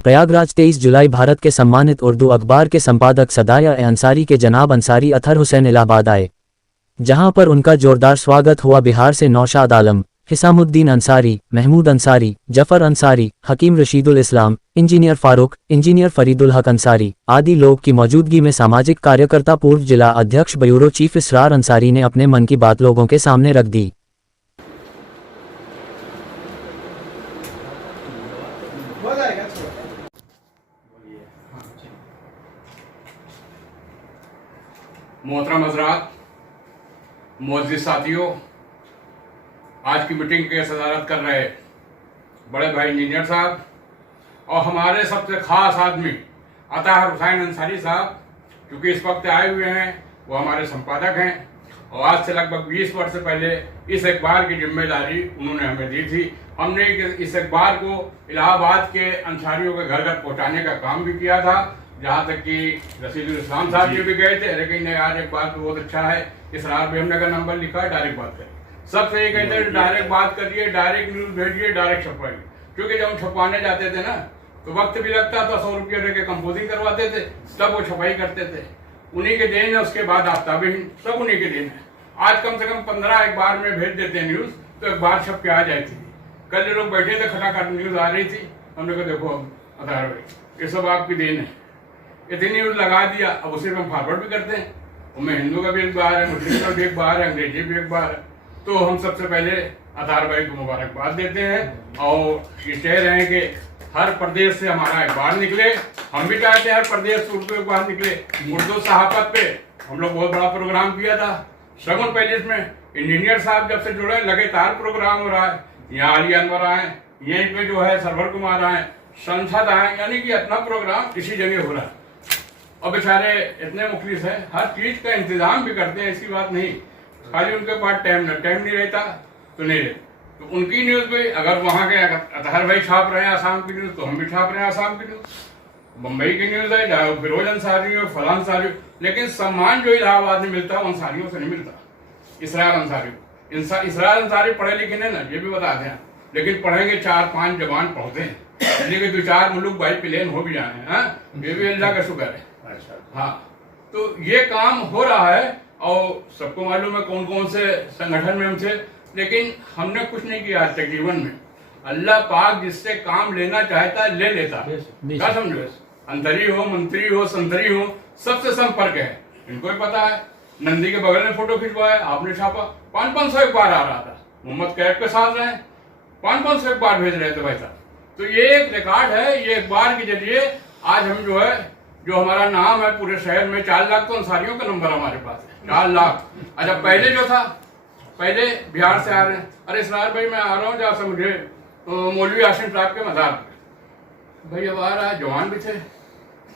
प्रयागराज 23 जुलाई। भारत के सम्मानित उर्दू अखबार के संपादक सदाया-ए-अंसारी के जनाब अंसारी अतहर हुसैन इलाहाबाद आए, जहां पर उनका जोरदार स्वागत हुआ। बिहार से नौशाद आलम, हिसामुद्दीन अंसारी, महमूद अंसारी, जफर अंसारी, हकीम रशीदुल इस्लाम, इंजीनियर फारूक, इंजीनियर फरीदुल हक अंसारी आदि लोग की मौजूदगी में सामाजिक कार्यकर्ता पूर्व जिला अध्यक्ष ब्यूरो चीफ इसरार अंसारी ने अपने मन की बात लोगों के सामने रख दी। मोहतरम हज़रात, मोअज़्ज़िज़ साथियों, आज की मीटिंग की सदारत कर रहे बड़े भाई इंजीनियर साहब और हमारे सबसे ख़ास आदमी अतहर हुसैन अंसारी साहब, क्योंकि इस वक्त आए हुए हैं, वो हमारे संपादक हैं और आज से लगभग 20 वर्ष से पहले इस अखबार की जिम्मेदारी उन्होंने हमें दी थी। हमने इस अखबार को इलाहाबाद के अंसारियों के घर घर पहुँचाने का काम भी किया था, जहाँ तक कि रशीदुल इस्लाम साहब जी भी गए थे, लेकिन यार एक बात तो बहुत अच्छा है, इसरार भी हमने का नंबर लिखा है, डायरेक्ट बात करें। सबसे ये कहते हैं डायरेक्ट बात करिए, डायरेक्ट न्यूज़ भेजिए, डायरेक्ट छपवाइए। क्योंकि जब हम छपवाने जाते थे ना तो वक्त भी लगता था, 100 रुपये दे के कंपोजिंग करवाते थे, तब वो छपाई करते थे। उन्हीं के देन है, उसके बाद आफ्ताबी सब उन्हीं के देन है। आज कम से कम 15 अखबार में भेज देते हैं न्यूज़, तो अखबार छप के आ जाती थी। कल जो लोग बैठे थे खटाखट न्यूज़ आ रही थी, हमने कहा देखो अतहर भाई ये सब आपकी देन है, इतनी न्यूज़ लगा दिया, अब उसे हम फॉरवर्ड भी करते हैं। उनमें हिंदू का भी अखबार है, मुस्लिम का भी अखबार है, अंग्रेजी भी अखबार है। तो हम सबसे पहले अतहर भाई को मुबारकबाद देते हैं और ये कह रहे हैं कि हर प्रदेश से हमारा अखबार निकले। हम भी चाहते हैं हर प्रदेश से उर्दू अखबार निकले। उर्दू सहाफत पे हम लोग बहुत बड़ा प्रोग्राम किया था शगुन पैलेस में। इंजीनियर साहब जब से जुड़े लगातार प्रोग्राम हो रहा है, यहाँ अली अनवर आए, यहीं पे जो है सरवर कुमार आए, संसद आए, यानी कि इतना प्रोग्राम इसी जगह हो रहा है। और बेचारे इतने मुखलिस हैं, हर चीज का इंतजाम भी करते हैं, ऐसी बात नहीं, खाली उनके पास टाइम नहीं रहता तो नहीं रहता। तो उनकी न्यूज़ भी अगर वहाँ के अतहर भाई छाप रहे हैं आसाम की न्यूज़, तो हम भी छाप रहे हैं आसाम की न्यूज़। मुंबई की न्यूज़ है, चाहे फिरोज अंसारी हो, फलां अंसारी हो, लेकिन सम्मान जो इलाहाबाद में मिलता है वो अंसारियों से नहीं मिलता। इसरार अंसारी को इसरार अंसारी पढ़े लिखे नहीं ना, ये भी बताते हैं, लेकिन पढ़ेंगे 4-5 जबान पढ़ते हैं, लेकिन 2-4 मुल्क भाई प्लेन हो भी जाए हैं, ये भी अल्लाह का शुक्र है। हाँ, तो ये काम हो रहा है और सबको मालूम है कौन कौन से संगठन में हम थे, लेकिन हमने कुछ नहीं किया आज तक जीवन में। अल्लाह पाक जिससे काम लेना चाहता है ले लेता, क्या समझो, अंतरी हो, मंत्री हो, संतरी हो, सबसे संपर्क है, इनको भी पता है। नंदी के बगल में फोटो खिंचवाया, आपने छापा, 500-500 अखबार आ रहा था, मोहम्मद कैफ के साथ रहे, 500-500 अखबार भेज रहे थे भाई साहब। तो ये एक रिकॉर्ड है, ये अखबार के जरिए आज हम जो है, जो हमारा नाम है पूरे शहर में, 4 लाख तो अंसारियों का नंबर हमारे पास है, 4 लाख। अच्छा, पहले जो था, पहले बिहार से आ रहे हैं, अरे इसरार भाई मैं आ रहा हूँ जहाँ से मुझे मौलवी आसिम साहब के मज़ार पे, भाई अब आ रहा है, जवान भी थे,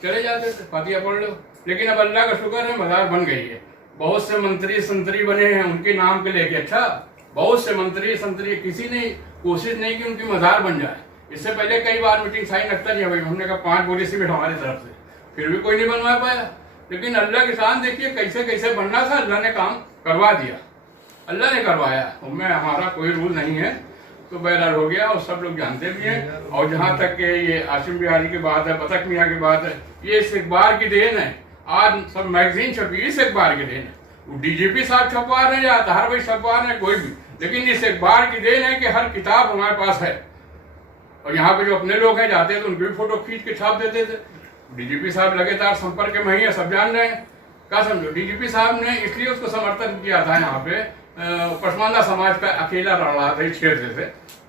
चले जाते थे, फातिहा पढ़ लो। लेकिन अब अल्लाह का शुक्र है मज़ार बन गई है, बहुत से मंत्री संतरी बने हैं उनके नाम के लेके। अच्छा, बहुत से मंत्री संतरी, किसी ने कोशिश नहीं की उनकी मज़ार बन जाए। इससे पहले कई बार मीटिंग साइन रखता नहीं भाई, हमने कहा 5 बोली सीमेंट हमारी तरफ से, फिर भी कोई नहीं बनवा पाया। लेकिन अल्लाह के साथ देखिए कैसे कैसे बनना था, अल्लाह ने काम करवा दिया, अल्लाह ने करवाया, उनमें हमारा कोई रूल नहीं है। तो बहरहाल हो गया और सब लोग जानते भी हैं। और जहाँ तक के ये आसिम बिहारी की बात है, बतख मियाँ की बात है, ये इस अखबार की देन है। आज सब मैगजीन छपी इस अखबार की देन है। डीजीपी साहब छपवा रहे हैं या अतहर भाई छपवा रहे हैं, कोई भी, लेकिन इस अखबार की देन है कि हर किताब हमारे पास है। और यहाँ पे जो अपने लोग हैं जाते थे उनकी भी फोटो खींच के छाप देते थे। डीजीपी साहब लगातार संपर्क में ही है, सब जान रहे हैं, क्या समझो। डीजीपी साहब ने इसलिए उसको समर्थन किया था, यहाँ पे पसमानदा समाज का अकेला लड़ रहा था इस क्षेत्र से,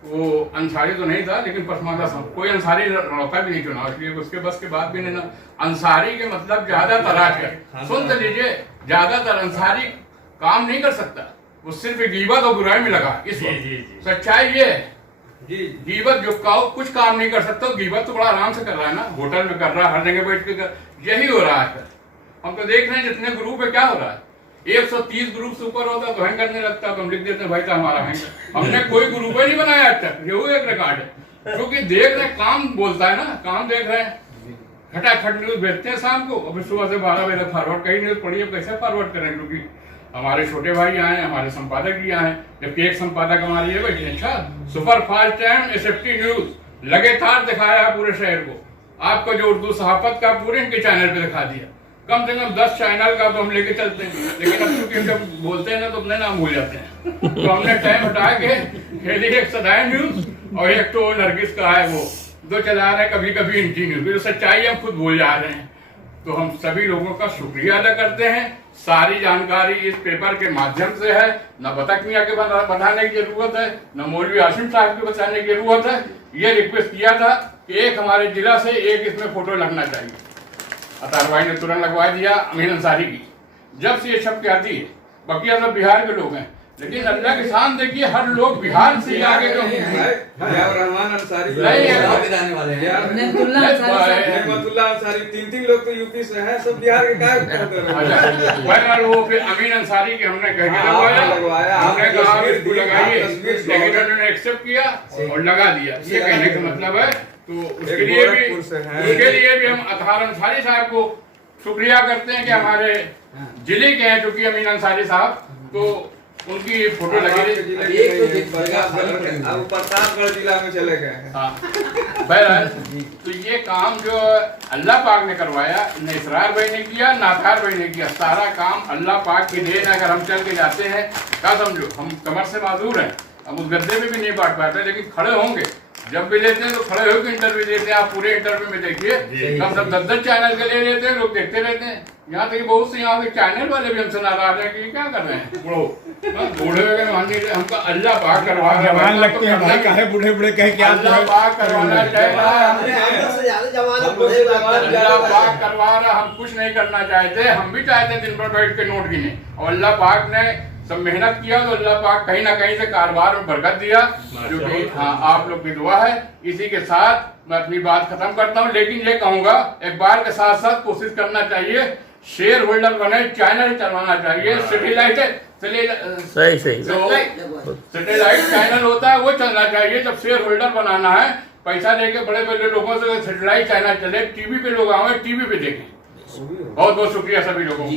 वो अंसारी तो नहीं था, लेकिन पसमानदा कोई अंसारी लड़ता भी नहीं चुनाव, इसलिए उसके बस के बाद भी नहीं ना। अंसारी के मतलब ज्यादातर आजकल सुन तो लीजिए, ज्यादातर अंसारी काम नहीं कर सकता, वो सिर्फ गीबत और बुराई में लगा। इस सच्चाई ये है, गीबत जो कुछ काम नहीं कर सकता, गीबत तो बड़ा आराम से कर रहा है ना, होटल में कर रहा है, हर जगह बैठ के यही हो रहा है। हम तो देख रहे हैं जितने ग्रुप है क्या हो रहा है, 130 ग्रुप से ऊपर होता तो हैंग करने लगता, तो हम लिख देते हैं भाई साहब हमारा हैंग। हमने कोई ग्रुप ही नहीं बनाया आज तक, ये एक रिकॉर्ड है, क्योंकि देख रहे काम बोलता है ना, काम देख रहे हैं। खटाखट न्यूज भेजते हैं शाम को, और फिर सुबह से 12 बजे तक फॉरवर्ड, कई न्यूज पढ़ी है, कैसे फॉरवर्ड करें, क्योंकि हमारे छोटे भाई आए, हमारे संपादक भी आए, जबकि एक संपादक हमारी ये बैठी, अच्छा super fast time SFT news लगातार दिखाया है पूरे शहर को, आपका जो उर्दू सहाफत का पूरे इनके चैनल पे दिखा दिया। कम से कम 10 चैनल का तो हम लेके चलते हैं, लेकिन अब चूंकि जब बोलते हैं ना तो अपने नाम भूल जाते हैं, तो हमने टाइम हटा के खेली एक सदाए न्यूज और एक तो नरगिस का है, वो दो चला रहे हैं कभी कभी इनकी न्यूज, जो सच्चाई हम खुद भूल जा रहे हैं। तो हम सभी लोगों का शुक्रिया अदा करते हैं। सारी जानकारी इस पेपर के माध्यम से है, न बतख मियाँ के बताने की जरूरत है, न मौलवी आसिम साहब के बताने की जरूरत है। ये रिक्वेस्ट किया था कि एक हमारे जिला से एक इसमें फोटो लगना चाहिए, अतार भाई ने तुरंत लगवा दिया अमीन अंसारी की। जब से ये शब्द कहती है, बकिया सब बिहार के लोग हैं, लेकिन अल्लाह के शान देखिए हर लोग बिहार से आगे जो रहमान अंसारी नेमतुल्लाह अंसारी 3 लोग तो यूपी से हैं, सब बिहार के अच्छा वो फिर अमीन अंसारी के हमने कह के लगवाया, हमने कहा इसको लगाइए, लेकिन उन्होंने एक्सेप्ट किया और लगा दिया। ये कहने का मतलब है, तो उसके लिए भी हम अतहार अंसारी साहब को शुक्रिया करते हैं कि हमारे जिले के हैं चूंकि अमीन अंसारी साहब, तो उनकी फोटो लगी प्रतापगढ़ जिला में चले गए। हाँ बहरहाल, तो ये काम जो अल्लाह पाक ने करवाया, न इसरार भाई ने किया न अतहार भाई ने किया, सारा काम अल्लाह पाक की देन है। अगर हम चल के जाते हैं, क्या समझो हम कमर से माजूर हैं, हम उस गद्दे में भी नहीं बैठ पाते, लेकिन खड़े होंगे जब भी लेते हैं तो खड़े होकर इंटरव्यू देते हैं। आप पूरे इंटरव्यू में देखिए हम सब 10 चैनल के ले लेते हैं, लोग देखते रहते हैं। यहाँ तक बहुत से यहाँ के चैनल वाले भी हमसे नाराज हैं कि क्या कर रहे हैं, बूढ़े वगैरह मान लीजिए, हमका अल्लाह पाक करवा जवान लगते हैं भाई, काहे बूढ़े बूढ़े कहे क्या अल्लाह पाक करवाना चाहिए, अल्लाह पाक करवा रहा, हम कुछ नहीं करना चाहते। हम भी चाहते दिन भर बैठ के नोट गिने, और अल्लाह पाक ने सब मेहनत किया तो अल्लाह पाक कहीं ना कहीं से कारोबार में बरकत दिया, जो कि हाँ आप लोग की दुआ है। इसी के साथ मैं अपनी बात खत्म करता हूँ, लेकिन ये कहूंगा एक बार के साथ साथ कोशिश करना चाहिए, शेयर होल्डर बने, चैनल चलवाना चाहिए, सैटेलाइट सैटेलाइट चैनल होता है वो चलना चाहिए। जब शेयर होल्डर बनाना है, पैसा देके बड़े बड़े लोगों से सैटेलाइट चैनल चले, टीवी पे लोग आए टीवी पे देखें। बहुत बहुत शुक्रिया सभी लोगों को।